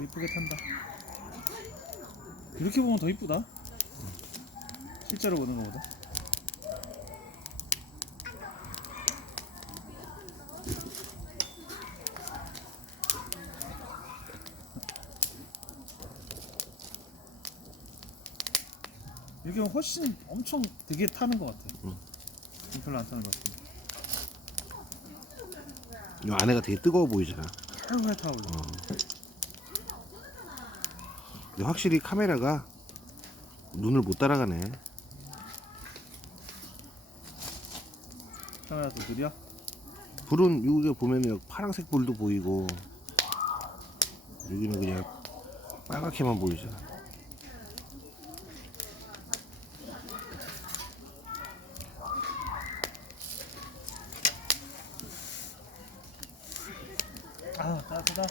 이쁘게 탄다. 이렇게 보면 더 이쁘다. 실제로 보는 것보다. 이렇게 보면 훨씬 엄청 되게 타는 것 같아. 별로 안 타는 것 같아. 이 안에가 되게 뜨거워 보이잖아. 활활 타올라. 근데 확실히 카메라가 눈을 못 따라가네. 카메라도 느려? 불은 여기 보면은 파란색 불도 보이고 여기는 그냥 빨갛게만 보이잖아. 아, 따뜻하다.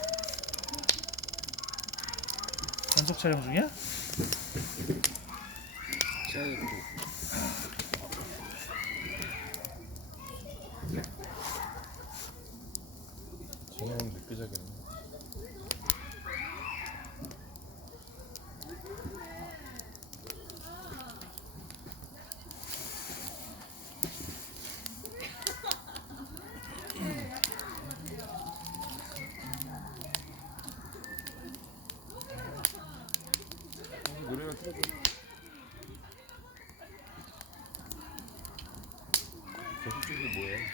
연속 촬영 중이야? 정말 느끼자겠네. 노래가 틀어줘. 저쪽이 뭐야?